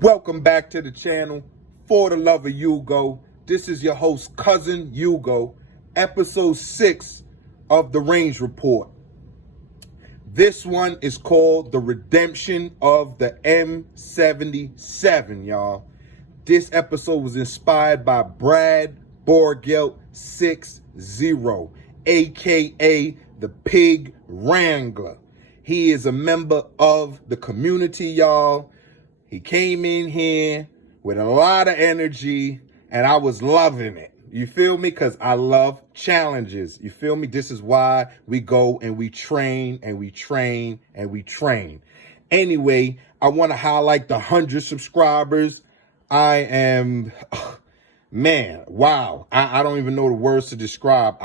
Welcome back to the channel, For the Love of Hugo. This is your host, Cousin Hugo, episode 6 of the Range Report. This one is called The Redemption of the M77, y'all. This episode was inspired by Brad Borgelt 60, aka the Pig Wrangler. He is a member of the community, y'all. He came in here with a lot of energy, and I was loving it. You feel me? Because I love challenges. You feel me? This is why we go and we train and we train and we train. Anyway, I want to highlight the 100 subscribers. I am, man, wow. I don't even know the words to describe.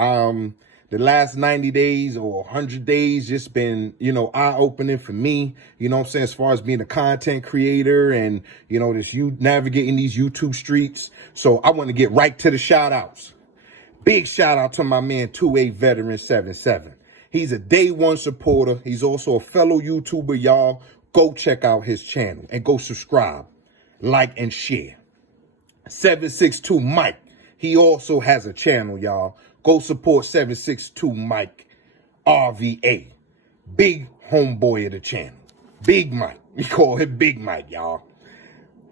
The last 90 days or 100 days just been, eye-opening for me, you know what I'm saying, as far as being a content creator and, navigating these YouTube streets. So I want to get right to the shout-outs. Big shout-out to my man, 2A Veteran 77. He's a day one supporter. He's also a fellow YouTuber, y'all. Go check out his channel and go subscribe, like, and share. 762 Mike. He also has a channel, y'all. Go support 762 Mike RVA. Big homeboy of the channel. Big Mike. We call him Big Mike, y'all.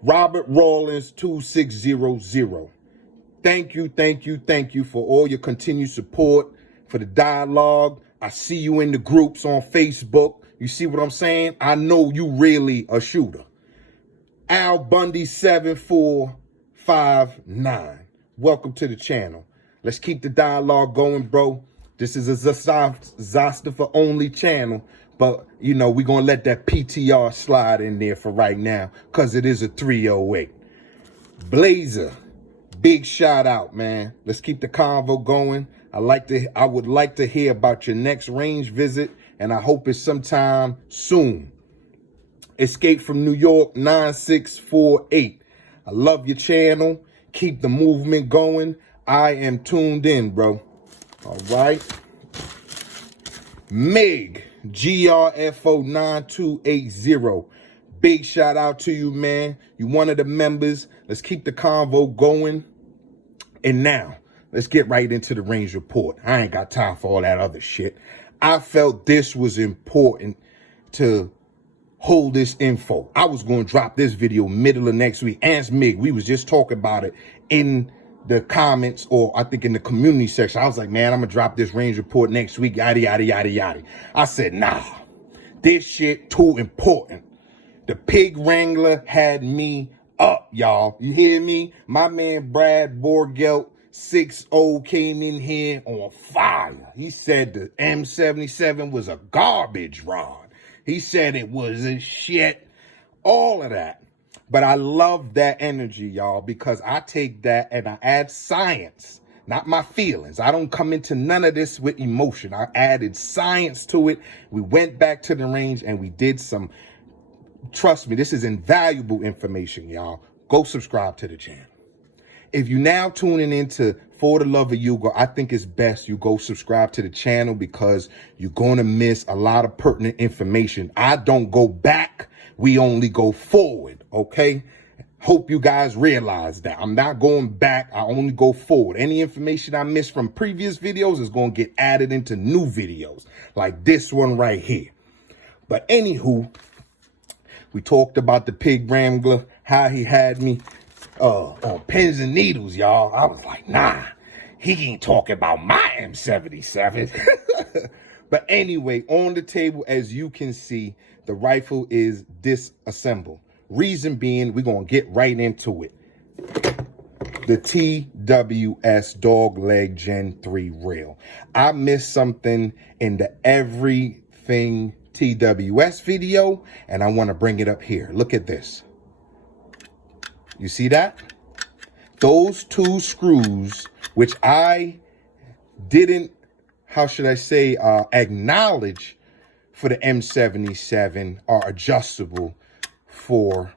Robert Rawlins 2600. Thank you for all your continued support, for the dialogue. I see you in the groups on Facebook. You see what I'm saying? I know you really a shooter. Al Bundy 7459. Welcome to the channel. Let's keep the dialogue going, bro. This is a Zostafa only channel, but we're going to let that PTR slide in there for right now because it is a 308. Blazer, big shout out, man. Let's keep the convo going. I would like to hear about your next range visit, and I hope it's sometime soon. Escape from New York 9648. I love your channel. Keep the movement going. I am tuned in, bro. All right. Meg, GRFO 9280. Big shout out to you, man. You one of the members. Let's keep the convo going. And now, let's get right into the range report. I ain't got time for all that other shit. I felt this was important to hold this info. I was going to drop this video middle of next week. Ask Mig. We was just talking about it in the comments, or I think in the community section. I was like, man, I'm gonna drop this range report next week, yada, yada, yada, yada. I said, nah, this shit too important. The Pig Wrangler had me up, y'all. You hear me? My man Brad Borgelt 60 came in here on fire. He said the M77 was a garbage rod. He said it was a shit, all of that. But I love that energy, y'all, because I take that and I add science, not my feelings. I don't come into none of this with emotion. I added science to it. We went back to the range and we did some, trust me, this is invaluable information, y'all. Go subscribe to the channel. If you now tuning into For the Love of Hugo, I think it's best you go subscribe to the channel because you're going to miss a lot of pertinent information. I don't go back. We only go forward, okay? Hope you guys realize that. I'm not going back. I only go forward. Any information I missed from previous videos is going to get added into new videos, like this one right here. But anywho, we talked about the Pig Wrangler, how he had me on pins and needles, y'all. I was like, nah, he ain't talking about my M77. But anyway, on the table, as you can see, the rifle is disassembled. Reason being, we're going to get right into it. The TWS Dogleg Gen 3 Rail. I missed something in the Everything TWS video, and I want to bring it up here. Look at this. You see that? Those two screws, which I didn't, how should I say, acknowledge for the M77, are adjustable for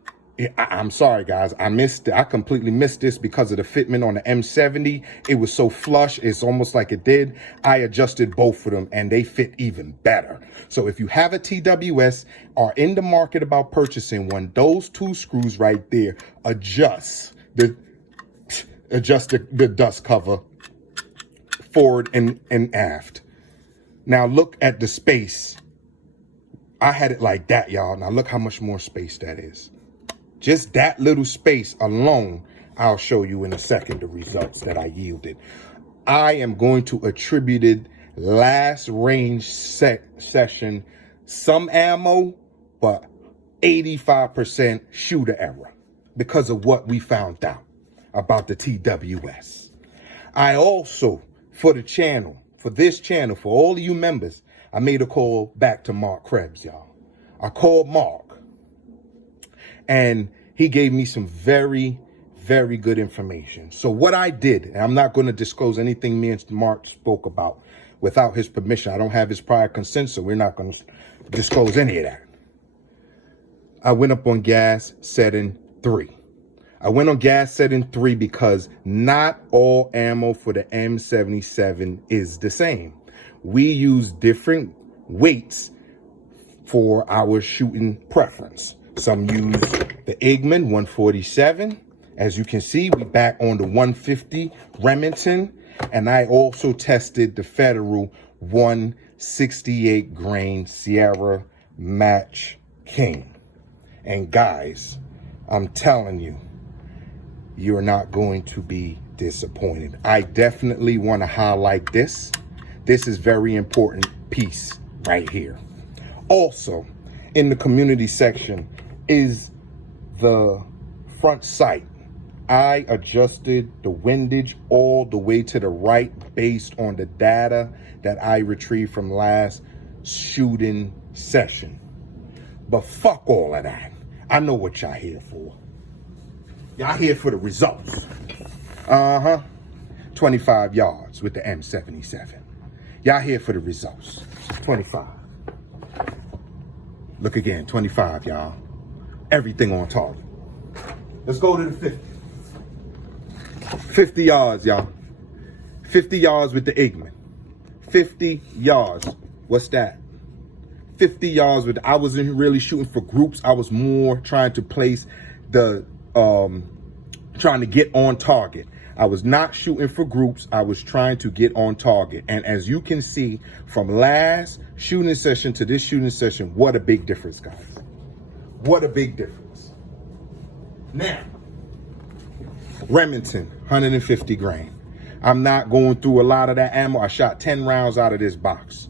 I'm sorry, guys. I completely missed this because of the fitment on the M70. It was so flush. It's almost like it did. I adjusted both of them and they fit even better. So if you have a TWS, are in the market about purchasing one, those two screws right there adjust the dust cover forward and aft. Now look at the space. I had it like that, y'all. Now look how much more space that is. Just that little space alone, I'll show you in a second the results that I yielded. I am going to attribute it last range session, some ammo, but 85% shooter error because of what we found out about the TWS. I also, for the channel, for this channel, for all of you members, I made a call back to Mark Krebs, y'all. I called Mark. And he gave me some very, very good information. So what I did, and I'm not going to disclose anything me and Mark spoke about without his permission. I don't have his prior consent, so we're not going to disclose any of that. I went up on gas setting 3. I went on gas setting 3 because not all ammo for the M77 is the same. We use different weights for our shooting preference. Some use the Igman 147. As you can see, we back on the 150 Remington. And I also tested the Federal 168 grain Sierra Match King. And guys, I'm telling you, you're not going to be disappointed. I definitely want to highlight this. This is very important piece right here. Also, in the community section is the front sight. I adjusted the windage all the way to the right based on the data that I retrieved from last shooting session. But fuck all of that. I know what y'all here for. Y'all here for the results. 25 yards with the M77. Y'all here for the results. 25. Look again, 25, y'all. Everything on target. Let's go to the 50. 50 yards, y'all. 50 yards with the Igman. 50 yards. What's that? 50 yards with, I wasn't really shooting for groups. I was more trying to place the, trying to get on target. I was not shooting for groups. I was trying to get on target. And as you can see from last shooting session to this shooting session, what a big difference, guys. What a big difference. Now, Remington, 150 grain. I'm not going through a lot of that ammo. I shot 10 rounds out of this box.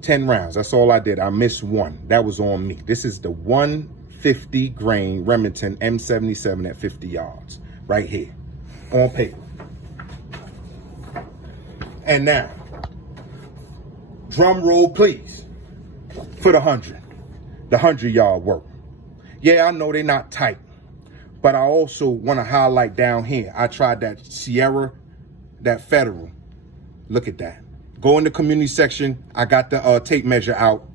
10 rounds, that's all I did. I missed one. That was on me. This is the 150 grain Remington M77 at 50 yards, right here, on paper. And now, drum roll, please, for the 100-yard work. Yeah, I know they're not tight, but I also want to highlight down here. I tried that Sierra, that Federal. Look at that. Go in the community section. I got the tape measure out.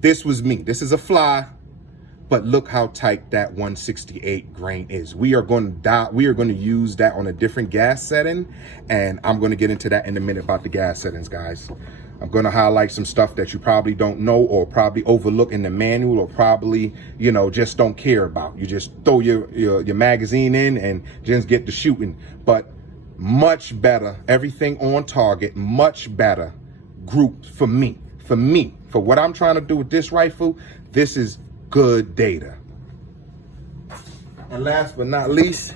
This was me. This is a fly, but look how tight that 168 grain is. We are going to use that on a different gas setting, and I'm going to get into that in a minute about the gas settings, guys. I'm going to highlight some stuff that you probably don't know or probably overlook in the manual or probably, you know, just don't care about. You just throw your magazine in and just get to shooting. But much better, everything on target, much better group for me. For what I'm trying to do with this rifle, this is good data. And last but not least,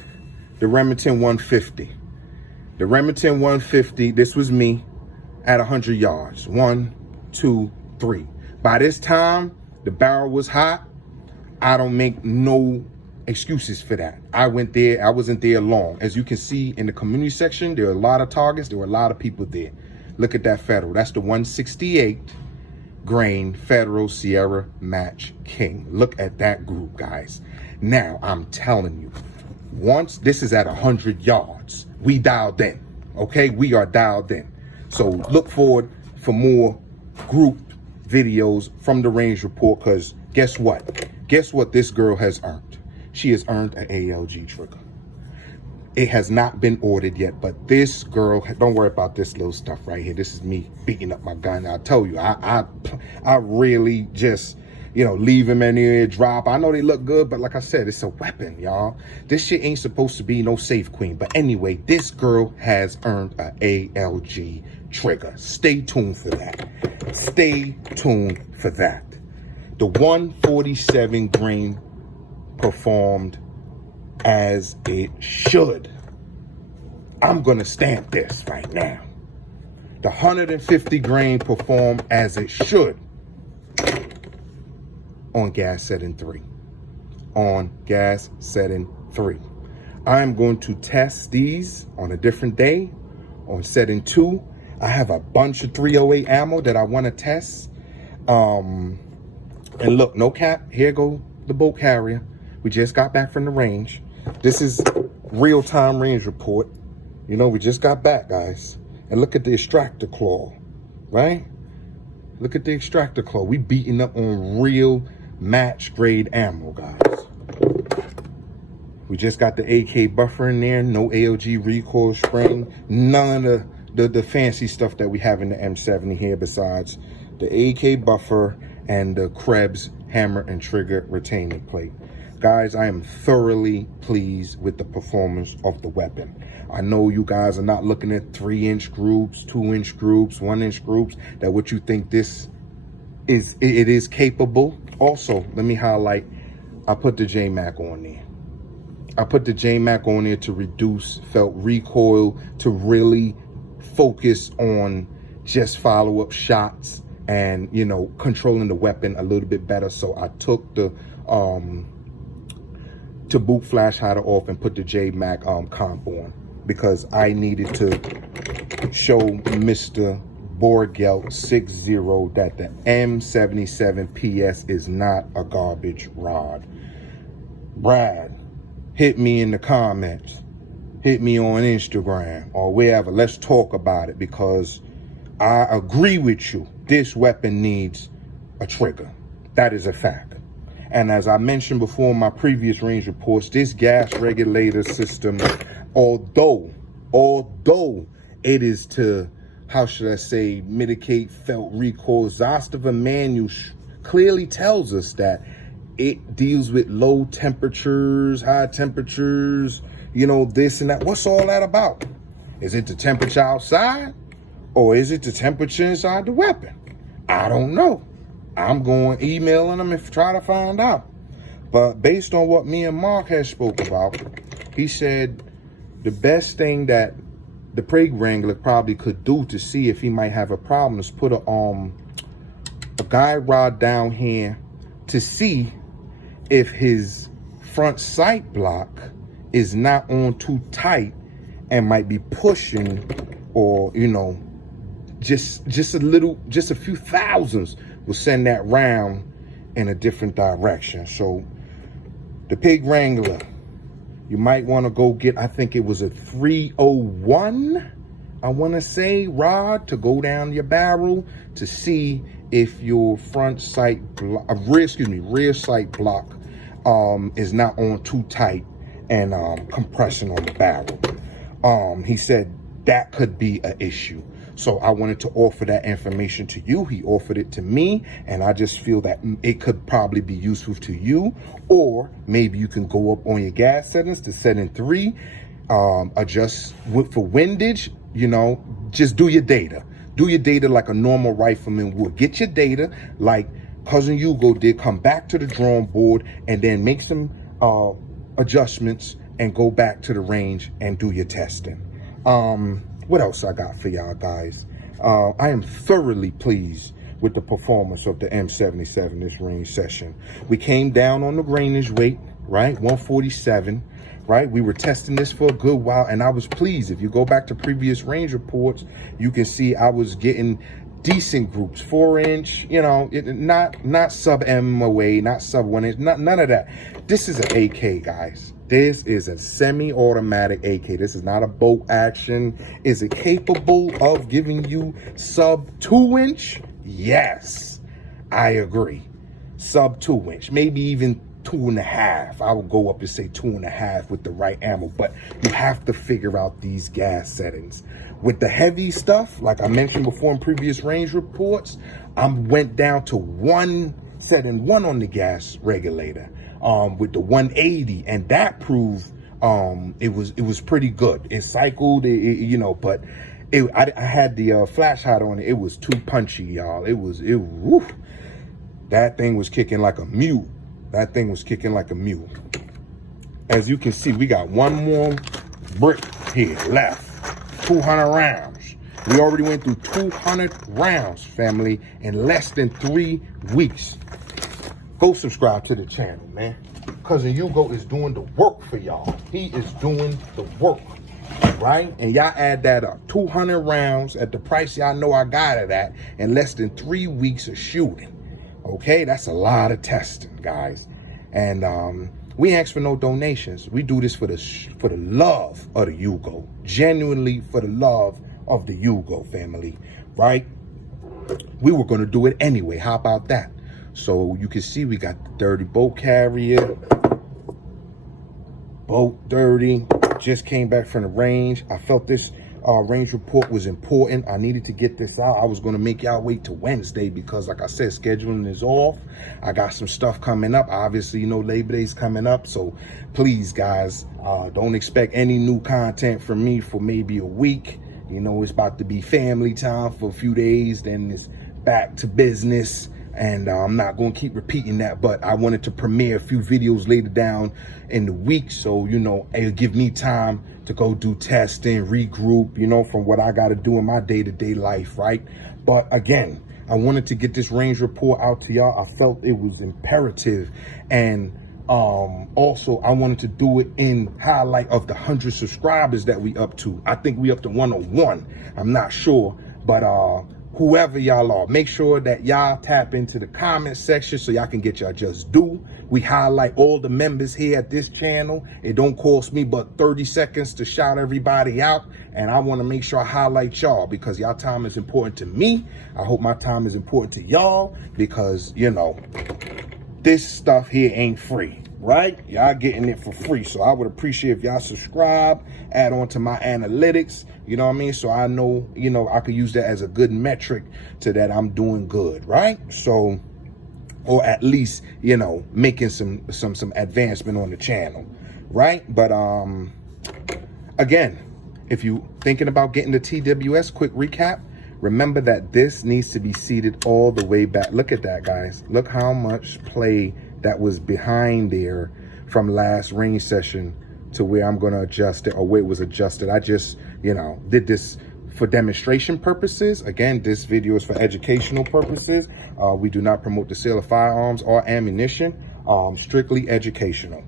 the Remington 150. The Remington 150, this was me at 100 yards. 1, 2, 3. By this time, the barrel was hot. I don't make no excuses for that. I went there. I wasn't there long. As you can see in the community section, there are a lot of targets. There were a lot of people there. Look at that Federal. That's the 168 grain Federal Sierra Match King. Look at that group, guys. Now, I'm telling you, once this is at 100 yards, we dialed in. Okay, we are dialed in. So look forward for more group videos from the range report, because guess what? Guess what this girl has earned? she has earned an ALG trigger. It has not been ordered yet, but this girl, don't worry about this little stuff right here. This is me beating up my gun. I'll tell you, I really just, leave them in the drop. I know they look good, but like I said, it's a weapon, y'all. This shit ain't supposed to be no safe queen. But anyway, this girl has earned an ALG trigger. Stay tuned for that. Stay tuned for that. The 147 grain performed as it should. I'm gonna stamp this right now. The 150 grain performed as it should on gas setting 3. On gas setting 3. I'm going to test these on a different day. On setting 2, I have a bunch of 308 ammo that I want to test. And look, no cap, here go the bolt carrier. We just got back from the range. This is real-time range report. We just got back, guys. And look at the extractor claw, right? Look at the extractor claw. We beating up on real match grade ammo, guys. We just got the AK buffer in there. No ALG recoil spring. None of the fancy stuff that we have in the M70 here besides the AK buffer and the Krebs hammer and trigger retaining plate. Guys, I am thoroughly pleased with the performance of the weapon. I know you guys are not looking at 3-inch groups, 2-inch groups, 1-inch groups, that what you think this is, it is capable. Also, let me highlight, I put the JMac on there. I put the JMac on there to reduce felt recoil, to really focus on just follow-up shots and, controlling the weapon a little bit better. So I took the to boot flash hider off and put the JMac comp on, because I needed to show Mr. Borgelt 60 that the M77 PS is not a garbage rod. Brad, hit me in the comments, hit me on Instagram or wherever. Let's talk about it, because I agree with you. This weapon needs a trigger. That is a fact. And as I mentioned before in my previous range reports, this gas regulator system, although it is to, how should I say, mitigate felt recoil, Zastava manual clearly tells us that it deals with low temperatures, high temperatures, this and that. What's all that about? Is it the temperature outside, or is it the temperature inside the weapon? I don't know. I'm going emailing them and try to find out. But based on what me and Mark has spoke about, he said the best thing that the Prague Wrangler probably could do to see if he might have a problem is put a guide rod down here to see if his front sight block is not on too tight and might be pushing, or just a few thousandths will send that round in a different direction. So the Pig Wrangler, you might want to go get, I think it was a 301, I want to say, rod to go down your barrel to see if your front sight rear sight block is not on too tight and compressing on the barrel. He said that could be an issue. So I wanted to offer that information to you. He offered it to me, and I just feel that it could probably be useful to you. Or maybe you can go up on your gas settings to setting 3, adjust for windage, just do your data. Do your data like a normal rifleman would. Get your data like Cousin Hugo did. Come back to the drawing board and then make some adjustments and go back to the range and do your testing. What else I got for y'all guys? I am thoroughly pleased with the performance of the M77 this range session. We came down on the grainage weight, right? 147, right? We were testing this for a good while, and I was pleased. If you go back to previous range reports, you can see I was getting decent groups, 4-inch, not sub MOA, not sub 1-inch, none of that. This is an AK, guys. This is a semi-automatic AK. This is not a bolt action. Is it capable of giving you sub 2-inch? Yes, I agree. Sub 2-inch, maybe even 2.5. I would go up and say 2.5 with the right ammo, but you have to figure out these gas settings. With the heavy stuff, like I mentioned before in previous range reports, I went down to setting 1 on the gas regulator with the 180, and that proved it was pretty good. It cycled, you know, but I had the flash hot on it. It was too punchy, y'all. Woof. That thing was kicking like a mule. That thing was kicking like a mule. As you can see, we got 1 more brick here left. 200 rounds. We already went through 200 rounds, family, in less than 3 weeks. Go subscribe to the channel, man. Cousin Hugo is doing the work for y'all. He is doing the work, right? And y'all add that up. 200 rounds at the price y'all know I got it at in less than 3 weeks of shooting. Okay, that's a lot of testing, guys. And we ask for no donations. We do this for the love of the Hugo. Genuinely for the love of the Hugo family, right? We were going to do it anyway. How about that? So you can see we got the dirty boat carrier. Boat dirty. Just came back from the range. I felt this range report was important. I needed to get this out. I was going to make y'all wait till Wednesday because, like I said, scheduling is off. I got some stuff coming up. Obviously, you know, Labor Day's coming up. So please, guys, don't expect any new content from me for maybe a week. You know, it's about to be family time for a few days. Then it's back to business. And I'm not going to keep repeating that, but I wanted to premiere a few videos later down in the week. So, you know, it'll give me time to go do testing, regroup, you know, from what I got to do in my day-to-day life, right? But again, I wanted to get this range report out to y'all. I felt it was imperative. And also, I wanted to do it in highlight of the 100 subscribers that we up to. I think we up to 101. I'm not sure, but whoever y'all are, make sure that y'all tap into the comment section so y'all can get y'all just due. We highlight all the members here at this channel. It don't cost me but 30 seconds to shout everybody out. And I want to make sure I highlight y'all because y'all time is important to me. I hope my time is important to y'all because, you know, this stuff here ain't free, right? Y'all getting it for free. So I would appreciate if y'all subscribe, add on to my analytics, you know what I mean? So I know, you know, I could use that as a good metric to that I'm doing good, right? So, or at least, you know, making some advancement on the channel, right? But again, if you thinking about getting the TWS, quick recap, remember that this needs to be seated all the way back. Look at that, guys. Look how much play that was behind there from last range session to where I'm going to adjust it or where it was adjusted. I just, you know, did this for demonstration purposes. Again, this video is for educational purposes. We do not promote the sale of firearms or ammunition, strictly educational.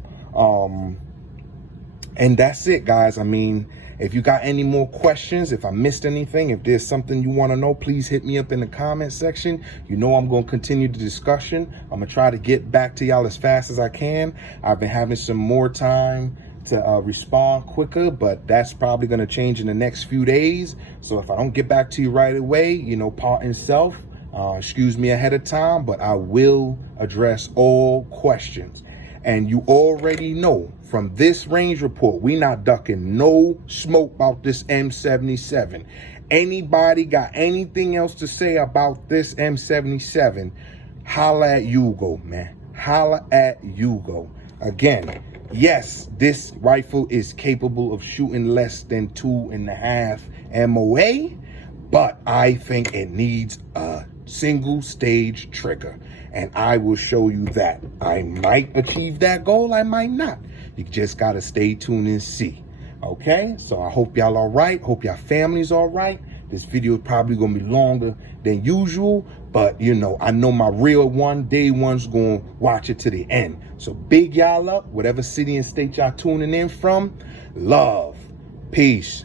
And that's it, guys. I mean, if you got any more questions, if I missed anything, if there's something you want to know, please hit me up in the comment section. You know I'm going to continue the discussion. I'm going to try to get back to y'all as fast as I can. I've been having some more time to respond quicker, but that's probably going to change in the next few days. So if I don't get back to you right away, you know, pardon self, excuse me ahead of time, but I will address all questions. And you already know from this range report, we not ducking no smoke about this M77. Anybody got anything else to say about this M77, holla at Hugo, man. Holla at Hugo. Again, yes, this rifle is capable of shooting less than 2.5 MOA, but I think it needs a single stage trigger. And I will show you that. I might achieve that goal, I might not. You just gotta stay tuned and see. Okay, so I hope y'all all right. Hope y'all family's all right. This video is probably gonna be longer than usual, but you know, I know my real day one's gonna watch it to the end. So big y'all up, whatever city and state y'all tuning in from. Love, peace.